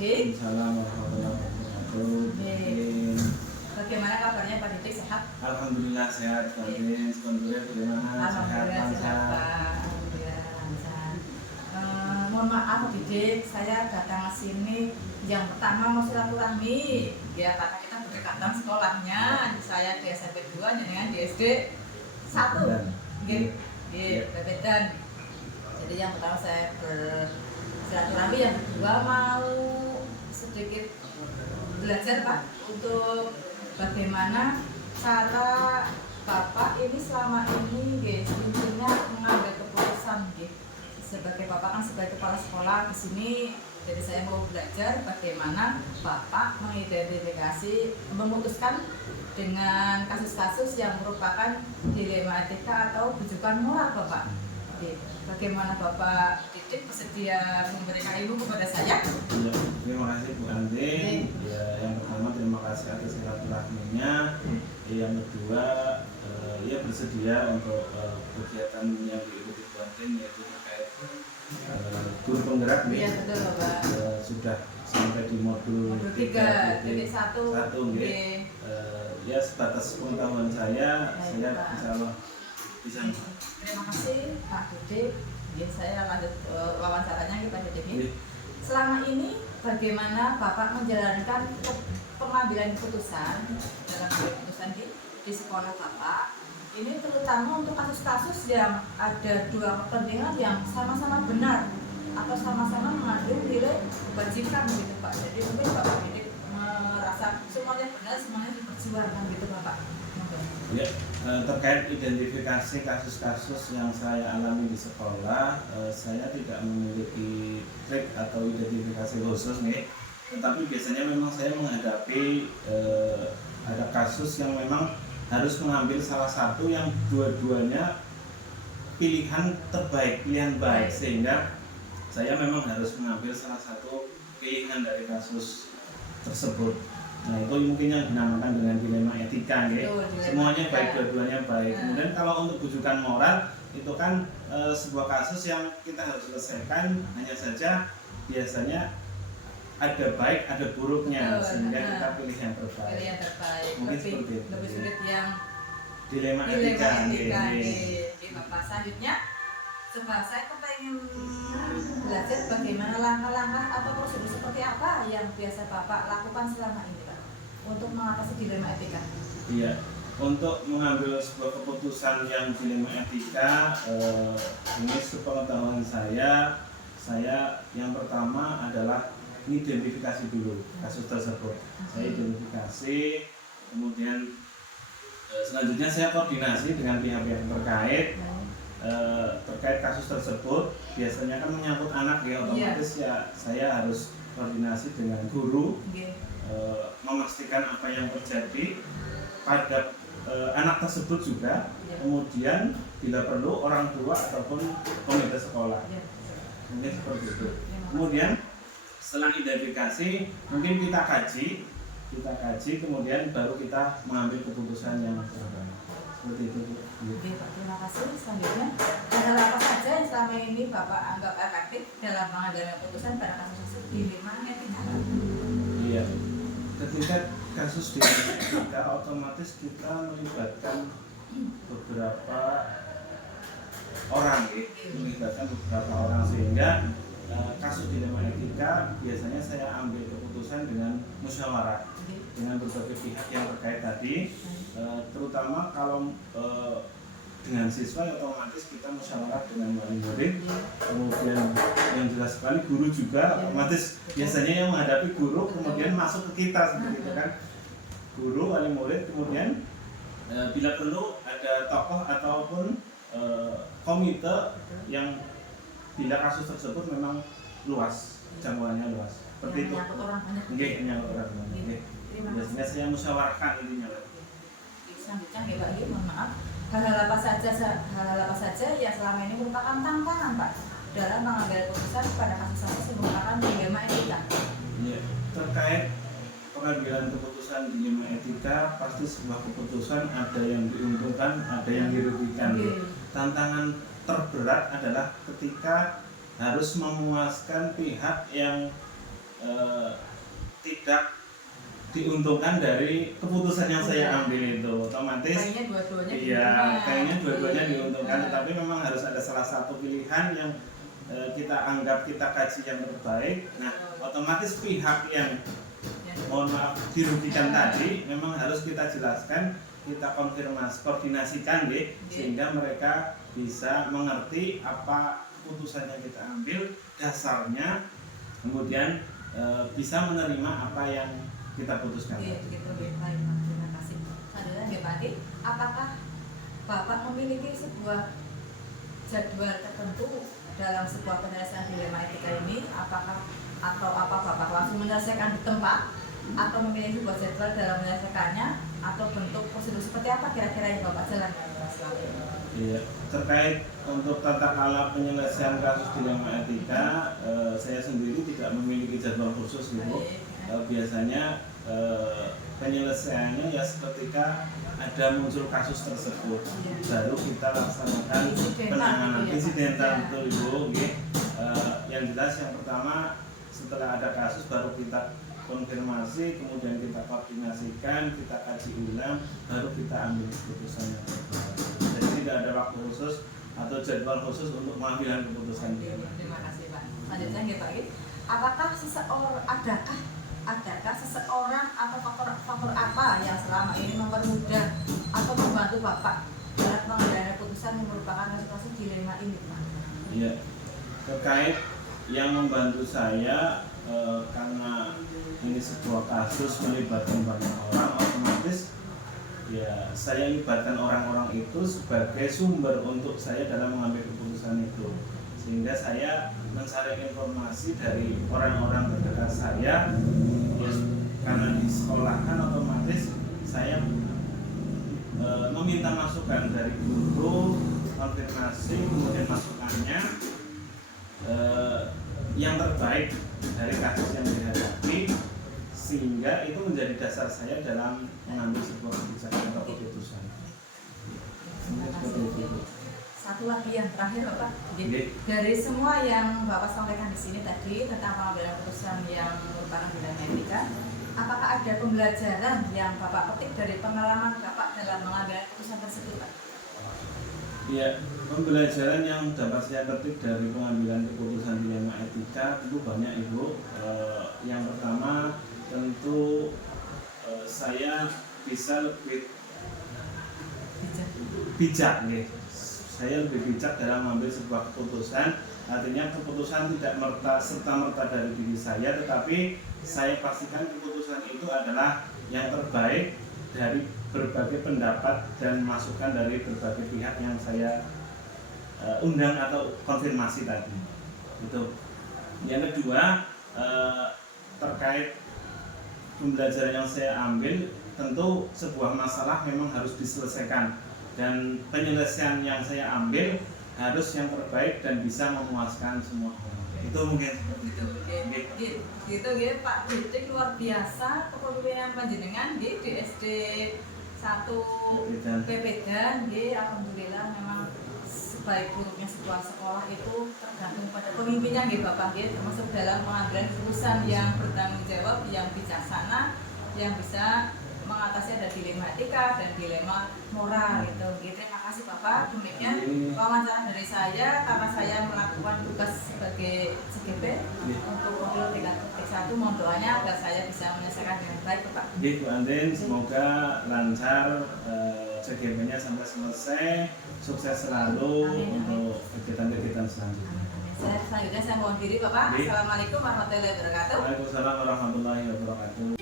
Didik. Assalamualaikum warahmatullahi wabarakatuh. Bagaimana kabarnya Pak Didik, sehat? Alhamdulillah sehat, Pak Didik. Alhamdulillah bagaimana? Alhamdulillah sehat, Pak. Alhamdulillah lancar. Mohon maaf Pak Didik, saya datang ke sini yang pertama mau silaturahmi. Ya karena kita berdekatan sekolahnya. Saya di SMP 2, dengan di SD 1. Bebedan. Jadi yang pertama saya bersilaturahmi, yang kedua mau sedikit belajar Pak untuk bagaimana cara Bapak ini selama ini guys intinya mengambil keputusan gitu. Sebagai Bapak kan sebagai kepala sekolah di sini, jadi saya mau belajar bagaimana Bapak mengidentifikasi, memutuskan dengan kasus-kasus yang merupakan dilema etika atau bujukan moral Bapak. Bagaimana Bapak Didik bersedia memberikan ilmu kepada saya? Ya, terima kasih Bu Andin. Ya, yang pertama terima kasih atas silaturahminya. Yang kedua ya bersedia untuk kegiatan yang diikuti Bu Andin, yaitu terkait guru penggerak nih. Iya betul Bapak. Sudah sampai di modul 3.1. Ya sebatas pengetahuan saya insya Allah bisa. Terima kasih Pak Didik. Saya lanjut wawancaranya Pak Didik ini. Selama ini bagaimana Bapak menjalankan pengambilan keputusan dalam keputusan di sekolah Bapak? Ini terutama untuk kasus-kasus yang ada dua kepentingan yang sama-sama benar atau sama-sama mengandung nilai kebajikan gitu Pak. Jadi mungkin Bapak Didik merasa semuanya benar, semuanya diperjuangkan gitu Bapak. Ya, terkait identifikasi kasus-kasus yang saya alami di sekolah, saya tidak memiliki trik atau identifikasi khusus nih. Tetapi biasanya memang saya menghadapi ada kasus yang memang harus mengambil salah satu yang dua-duanya pilihan terbaik, pilihan baik, sehingga saya memang harus mengambil salah satu pilihan dari kasus tersebut. Nah itu mungkin yang dinamakan dengan dilema etika ya. Semuanya baik, dua-duanya baik. Kemudian kalau untuk bujukan moral itu kan sebuah kasus yang kita harus selesaikan, hanya saja biasanya ada baik ada buruknya, sehingga kita pilih yang terbaik. Mungkin seperti itu. Lebih sulit yang dilema etika. Bapak selanjutnya saya pengen belajar bagaimana langkah-langkah atau prosedur seperti apa yang biasa Bapak lakukan selama ini Pak untuk mengatasi dilema etika. Iya, untuk mengambil sebuah keputusan yang dilema etika, ini sepengetahuan saya yang pertama adalah identifikasi dulu kasus tersebut. Saya identifikasi, kemudian selanjutnya saya koordinasi dengan pihak-pihak terkait. Terkait kasus tersebut biasanya kan menyangkut anak ya, otomatis ya saya harus koordinasi dengan guru, memastikan apa yang terjadi pada anak tersebut juga, kemudian bila perlu orang tua ataupun komite sekolah, mungkin seperti itu. Kemudian setelah identifikasi mungkin kita kaji, kemudian baru kita mengambil keputusan yang terbaik. Seperti itu Bu. Oke Pak, terima kasih. Selanjutnya, hal apa saja yang selama ini Bapak anggap efektif dalam mengambil keputusan pada kasus dilema etika? Iya, ketika kasus dilema etika otomatis kita melibatkan beberapa orang sehingga kasus dilema etika biasanya saya ambil keputusan dengan musyawarah dengan berbagai pihak yang terkait tadi. Terutama kalau dengan siswa ya otomatis kita musyawarah dengan wali murid, kemudian yang jelas sekali guru juga otomatis biasanya yang menghadapi guru kemudian masuk ke kita seperti itu kan, guru, wali murid, kemudian bila perlu ada tokoh ataupun komite yang bila kasus tersebut memang luas, jangkauannya luas seperti itu. Menyangkut orang banyak. Biasanya saya musyawarahkan intinya. Selanjutnya Pak, mohon maaf, hal-hal apa saja yang selama ini merupakan tantangan Pak dalam mengambil keputusan pada kasus-kasus yang merupakan dilema etika? Ya, terkait pengambilan keputusan dilema etika, pasti sebuah keputusan ada yang diuntungkan, ada yang dirugikan. Tantangan terberat adalah ketika harus memuaskan pihak yang tidak diuntungkan dari keputusan yang saya ambil itu. Otomatis kayaknya dua-duanya iya, kayaknya dua-duanya diuntungkan, Iya. tetapi memang harus ada salah satu pilihan yang kita anggap, kita kaji yang terbaik. Nah, otomatis pihak yang mohon maaf dirugikan tadi memang harus kita jelaskan, kita konfirmasi, koordinasikan deh, sehingga mereka bisa mengerti apa keputusan yang kita ambil, dasarnya, kemudian bisa menerima apa yang kita putuskan. Iya, gitu. Baik, Pak. Terima kasih. Selanjutnya, Pak Adi, apakah Bapak memiliki sebuah jadwal tertentu dalam sebuah penyelesaian dilema etika ini? Apakah atau apa Bapak langsung menyelesaikan di tempat, atau memilih sebuah jadwal dalam menyelesaikannya, atau bentuk prosedur seperti apa kira-kira yang Bapak jalankan selama ini? Iya, terkait untuk tata cara penyelesaian kasus dilema etika, saya sendiri tidak memiliki jadwal khusus, Ibu. Biasanya penyelesaiannya ya seketika ada muncul kasus tersebut, baru kita laksanakan penanganan insidental, betul Ibu. Yang jelas yang pertama, setelah ada kasus baru kita konfirmasi, kemudian kita koordinasikan, kita kaji ulang, baru kita ambil keputusan yang terbaik. Jadi tidak ada waktu khusus atau jadwal khusus untuk pengambilan keputusan. Terima kasih Pak. Selanjutnya Pak, apakah adakah seseorang atau faktor apa yang selama ini mempermudah atau membantu Bapak dalam pengambilan keputusan yang merupakan kasus dilema ini, Pak? Iya, terkait yang membantu saya karena ini sebuah kasus melibatkan banyak orang, otomatis ya saya libatkan orang-orang itu sebagai sumber untuk saya dalam mengambil keputusan itu, sehingga saya mencari informasi dari orang-orang terdekat saya ya, karena disekolahkan otomatis saya meminta masukan dari guru, konfirmasi, kemudian masukannya yang terbaik dari kasus yang dihadapi, sehingga itu menjadi dasar saya dalam mengambil sebuah kebijakan atau keputusan. Satu lagi yang terakhir Bapak, dari semua yang Bapak sampaikan di sini tadi tentang pengambilan keputusan yang merupakan dilema etika, apakah ada pembelajaran yang Bapak petik dari pengalaman Bapak dalam mengambil keputusan tersebut, Pak? Ya, pembelajaran yang dapat saya petik dari pengambilan keputusan dilema etika tentu banyak Ibu. Yang pertama tentu saya bisa lebih bijak nih. Saya lebih bijak dalam mengambil sebuah keputusan. Artinya keputusan tidak serta-merta dari diri saya, tetapi saya pastikan keputusan itu adalah yang terbaik dari berbagai pendapat dan masukan dari berbagai pihak yang saya undang atau konfirmasi tadi. Itu. Yang kedua, terkait pembelajaran yang saya ambil, tentu sebuah masalah memang harus diselesaikan, dan penyelesaian yang saya ambil harus yang terbaik dan bisa memuaskan semua orang. Itu mungkin gitu Pak Didik, luar biasa kepemimpinan panjenengan di SD 1 Pepedan. Alhamdulillah, memang sebaik buruknya sebuah sekolah itu tergantung pada pemimpinnya Bapak, termasuk dalam pengambilan keputusan yang bertanggung jawab, yang bijaksana, yang bisa mengatasi ada dilema etika dan dilema moral gitu. Terima kasih Bapak. Demikian wawancara dari saya, karena saya melakukan tugas sebagai CGP untuk modul tingkat 1. Mohon doanya agar saya bisa menyelesaikan dengan baik Bapak. Bu Andin, semoga lancar CGP-nya sampai selesai, sukses selalu. Amin. Untuk kegiatan-kegiatan selanjutnya. Selanjutnya saya mohon diri Bapak. Assalamualaikum warahmatullahi wabarakatuh. Waalaikumsalam warahmatullahi wabarakatuh.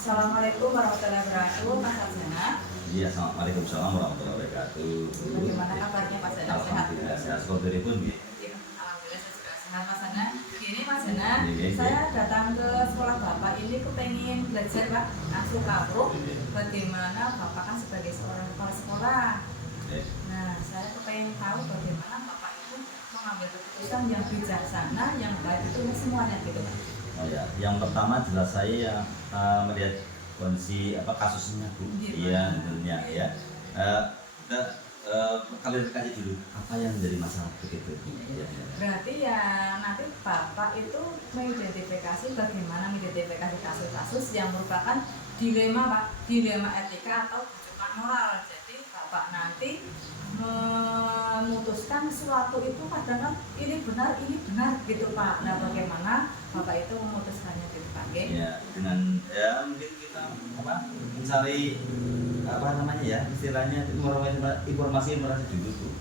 Assalamualaikum warahmatullahi wabarakatuh, Mas Sarjana. Iya, Waalaikumsalam warahmatullahi wabarakatuh. Bagaimana kabarnya Mas Sarjana? Sehat? Alhamdulillah, sehat. Sekolah dari pun, Alhamdulillah saya juga sehat Mas Sarjana. Ini Mas Sarjana, Iya. saya datang ke sekolah Bapak ini kepengen belajar Pak, asuh kapro. Bagaimana Bapak kan sebagai seorang kepala sekolah. Nah, saya kepengen tahu bagaimana Bapak itu mengambil keputusan yang bijaksana, yang baik itu semuanya gitu Pak. Oh ya, yang pertama jelas saya melihat kondisi kasusnya Bu. Iya, tentunya ya. Kalian kaji dulu apa yang menjadi masalah begitu. Ya. Berarti ya nanti Bapak itu mengidentifikasi bagaimana mengidentifikasi kasus-kasus yang merupakan dilema Pak, dilema etika atau dilema moral. Jadi Bapak nanti memutuskan sesuatu itu kadang ini benar gitu Pak. Nah bagaimana Bapak itu memutuskannya gitu Pak? Ya, dengan ya mungkin kita mencari apa namanya ya istilahnya informasi dulu tuh.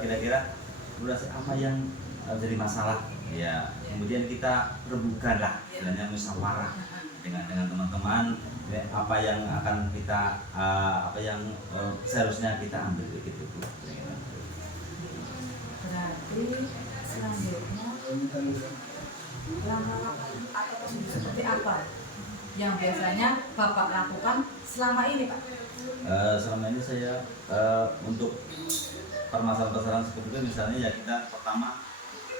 Kira-kira apa yang jadi masalah ya, kemudian kita rembukan lah istilahnya musyawarah dengan teman-teman ya, apa yang akan kita apa yang seharusnya kita ambil gitu tuh. Berarti selanjutnya langkah-langkah atau prosedur seperti apa yang biasanya Bapak lakukan selama ini Pak? Selama ini saya untuk permasalahan-permasalahan seperti itu misalnya ya kita pertama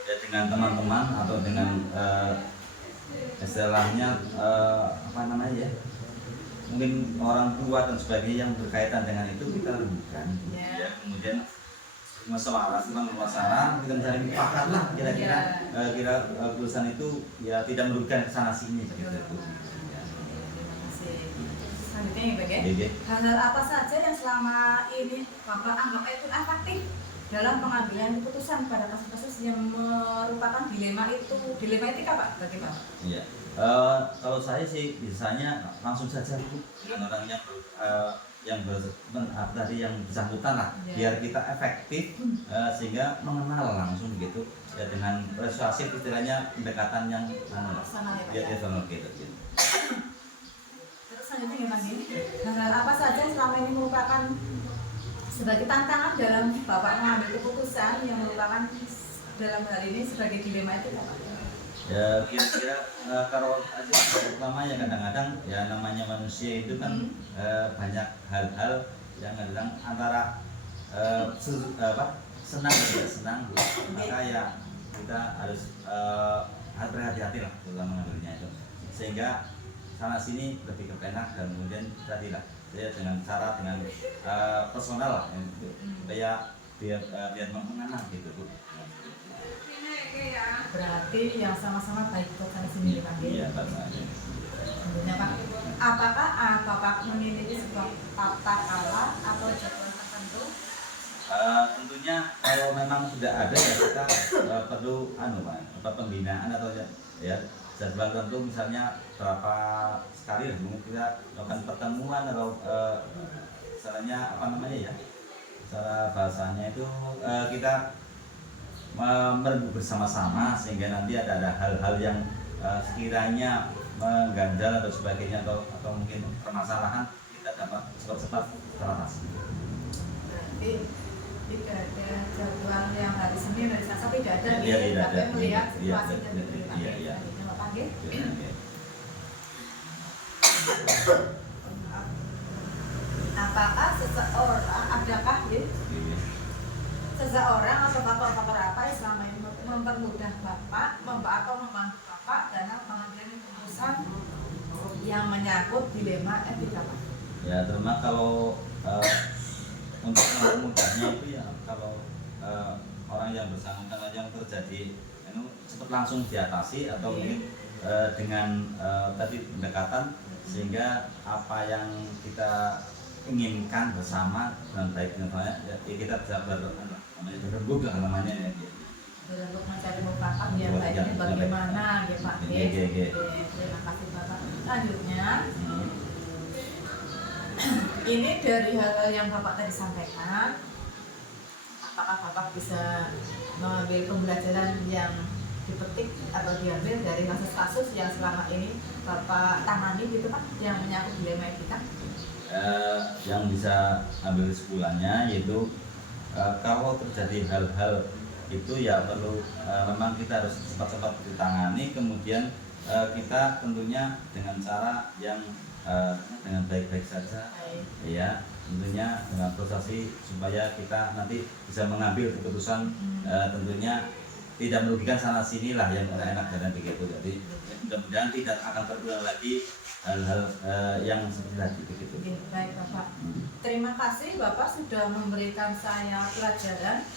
ya dengan teman-teman atau dengan istilahnya apa namanya ya mungkin orang tua dan sebagainya yang berkaitan dengan itu kita rembukan ya, kemudian masalah kita mencari mufakat lah kira-kira tulisan itu ya tidak merugikan kesana sini gitu. Selanjutnya ya Pak ya. Hal-hal apa saja yang selama ini Bapak anggap itu efektif dalam pengambilan keputusan pada kasus-kasus yang merupakan dilema etika Pak bagi Bapak? Iya. Kalau saya sih biasanya langsung saja dengan orang yang tadi yang bersangkutan lah, biar kita efektif sehingga mengenal langsung gitu ya, dengan persuasif istilahnya pendekatan yang personal gitu. Terus selanjutnya gimana ini? Hal apa saja yang selama ini merupakan sebagai tantangan dalam Bapak mengambil keputusan yang merupakan dalam hal ini sebagai dilema itu Pak? Ya kira-kira kalau aja pertama ya kadang-kadang ya namanya manusia itu kan banyak hal-hal yang kadang antara senang dan tidak senang, maka ya kita harus berhati-hati lah dalam mengambilnya itu, sehingga sana sini lebih kepenak dan kemudian tadi lah saya dengan personal lah supaya biar mengenang gitu Bu. Berarti yang sama-sama baik buat kami sendiri Pak. Iya Pak. Selanjutnya Pak, apakah Bapak memiliki sebuah tata cara atau jadwal tertentu? Tentunya kalau memang sudah ada ya kita perlu pembinaan atau ya jadwal tertentu, misalnya berapa sekali mungkin kita lakukan pertemuan atau misalnya apa namanya ya, cara bahasanya itu kita merenung bersama-sama sehingga nanti ada hal-hal yang sekiranya mengganjal atau sebagainya atau mungkin permasalahan kita dapat cepat-cepat teratasi. Berarti tidak ada jadwal yang hari Senin hari Selasa tidak ada Iya, tidak ada. tapi melihat Iya, situasinya dulu Pak. iya. Bapak nggih. Apakah seseorang atau faktor apa yang selama ini mempermudah Bapak atau membantu Bapak dalam pengambilan keputusan yang menyangkut dilema etika Pak? Ya terutama kalau untuk memudahnya itu ya kalau orang yang bersangkutan yang terjadi itu cepat langsung diatasi atau mungkin dengan tadi pendekatan sehingga apa yang kita inginkan bersama dengan baik dengan ya, kita bisa berembuk lah namanya ya. Untuk mencari mufakat yang baiknya bagaimana ya Pak? Terima kasih Bapak. Selanjutnya ini dari hal-hal yang Bapak tadi sampaikan, apakah Bapak bisa mengambil pembelajaran yang dipetik atau diambil dari kasus-kasus yang selama ini Bapak tangani gitu Pak, yang menyangkut dilema etika? Yang bisa ambil kesimpulannya yaitu kalau terjadi hal-hal itu ya perlu memang kita harus cepat-cepat ditangani, kemudian kita tentunya dengan cara yang dengan baik-baik saja ya, tentunya dengan proses supaya kita nanti bisa mengambil keputusan tentunya tidak merugikan sana sini lah yang enak dan begitu. Jadi mudah-mudahan tidak akan terulang lagi hal-hal yang seperti tadi begitu. Baik Bapak, terima kasih Bapak sudah memberikan saya pelajaran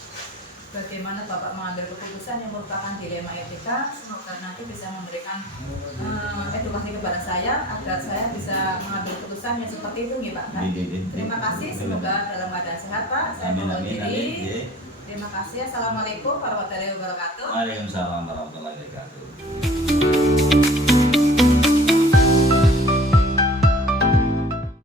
bagaimana Bapak mengambil keputusan yang merupakan dilema etika. Semoga nanti bisa memberikan edukasi kepada saya agar saya bisa mengambil keputusan yang seperti itu, ya Pak. Terima kasih, semoga dalam keadaan sehat Pak. Saya mohon diri. Terima kasih. Assalamualaikum warahmatullahi wabarakatuh. Waalaikumsalam warahmatullahi wabarakatuh.